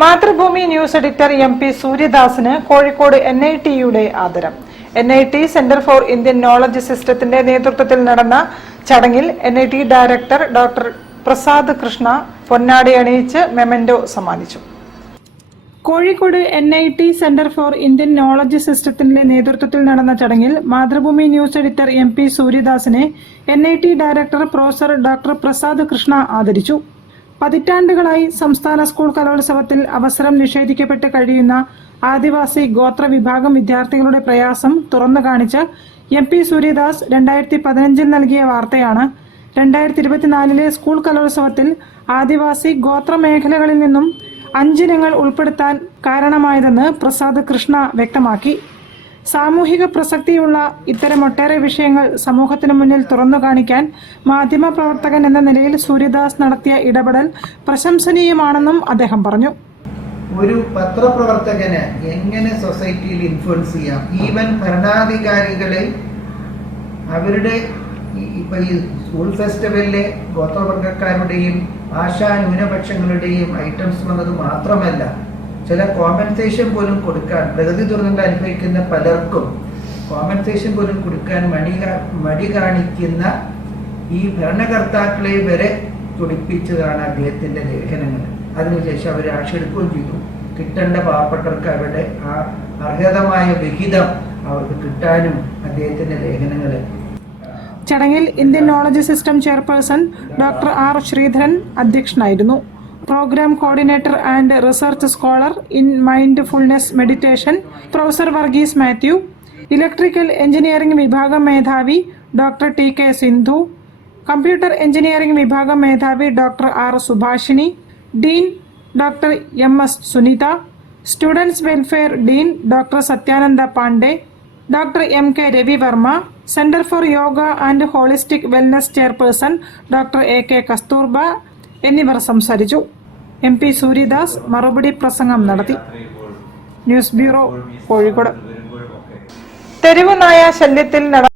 Mathrubhumi news editor MP സൂര്യദാസിന് കോഴിക്കോട് NIT-യുടെ ആദരം. NIT centre for Indian knowledge സിസ്റ്റത്തിന്റെ നേതൃത്വത്തിൽ നടന്ന ചടങ്ങിൽ NIT director doctor Prasad Krishna പൊന്നാടി അണിയിച്ച് മെമന്റോ സമ്മാനിച്ചു. Kozhikode NIT centre for Indian knowledge സിസ്റ്റത്തിന്റെ നേതൃത്വത്തിൽ നടന്ന ചടങ്ങിൽ മാതൃഭൂമി ന്യൂസ് എഡിറ്റർ MP സൂര്യദാസിനെ NIT director professor doctor Prasad Krishna ആദരിച്ചു. പതിറ്റാണ്ടുകളായി സംസ്ഥാന സ്കൂൾ കലോത്സവത്തിൽ അവസരം നിഷേധിക്കപ്പെട്ട് കഴിയുന്ന ആദിവാസി ഗോത്ര വിഭാഗം വിദ്യാർത്ഥികളുടെ പ്രയാസം തുറന്നു കാണിച്ച് MP സൂര്യദാസ് 2015 നൽകിയ വാർത്തയാണ് 2024 സ്കൂൾ കലോത്സവത്തിൽ ആദിവാസി ഗോത്ര മേഖലകളിൽ നിന്നും 5 ഇനങ്ങൾ ഉൾപ്പെടുത്താൻ കാരണമായതെന്ന് പ്രസാദ് കൃഷ്ണ വ്യക്തമാക്കി. സാമൂഹിക പ്രസക്തിയുള്ള ഇത്തരം ഒട്ടേറെ വിഷയങ്ങൾ സമൂഹത്തിന് മുന്നിൽ തുറന്നു കാണിക്കാൻ മാധ്യമപ്രവർത്തകൻ എന്ന നിലയിൽ സൂര്യദാസ് നടത്തിയ ഇടപെടൽ പ്രശംസനീയമാണെന്നും അദ്ദേഹം പറഞ്ഞു. ഒരു പത്രപ്രവർത്തകന് എങ്ങനെ സൊസൈറ്റിയിൽ ഇൻഫ്ലുവൻസ് ചെയ്യാം, ഈവൻ ഭരണാധികാരികളെ അവരുടെ ഇപ്പൊ ഈ സ്കൂൾ ഫെസ്റ്റിവലിലെ ഗോത്രവർഗക്കാരുടെയും ഭാഷാ ന്യൂനപക്ഷങ്ങളുടെയും ഐറ്റംസ് വന്നത് മാത്രമല്ല, ചില കോമ്പൻസേഷൻ പോലും കൊടുക്കാൻ പ്രകൃതി ദുരന്തങ്ങൾ അനുഭവിക്കുന്ന പലർക്കും കോമ്പൻസേഷൻ പോലും കൊടുക്കാൻ മടി കാണിക്കുന്ന ഈ ഭരണകർത്താക്കളെ വരെ തുടിപ്പിച്ചതാണ് അദ്ദേഹത്തിന്റെ ലേഖനങ്ങൾ. അതിനുശേഷം അവർ ആക്ഷേപിക്കുകയും ചെയ്തു. കിട്ടേണ്ട പാവപ്പെട്ടവർക്ക് അവരുടെ ആ അർഹതമായ വിഹിതം അവർക്ക് കിട്ടാനും അദ്ദേഹത്തിന്റെ ലേഖനങ്ങൾ. ചടങ്ങിൽ Indian knowledge system chairperson doctor R Sreedharan അധ്യക്ഷനായിരുന്നു. Programme coordinator and research scholar in mindfulness meditation professor Varghese Mathew, electrical engineering വിഭാഗം മേധാവി doctor TK Sindhu, computer engineering വിഭാഗം മേധാവി doctor R Subhashini, dean doctor MS Sunitha, students welfare dean doctor Sathyananda Pandey, doctor MK Ravivarma, centre for yoga and holistic wellness chairperson doctor AK Kasturba എന്നിവർ സംസാരിച്ചു. MP Suryadas മറുപടി പ്രസംഗം നടത്തി. News bureau, Kozhikode. തെരുവുനായ ശല്യത്തിൽ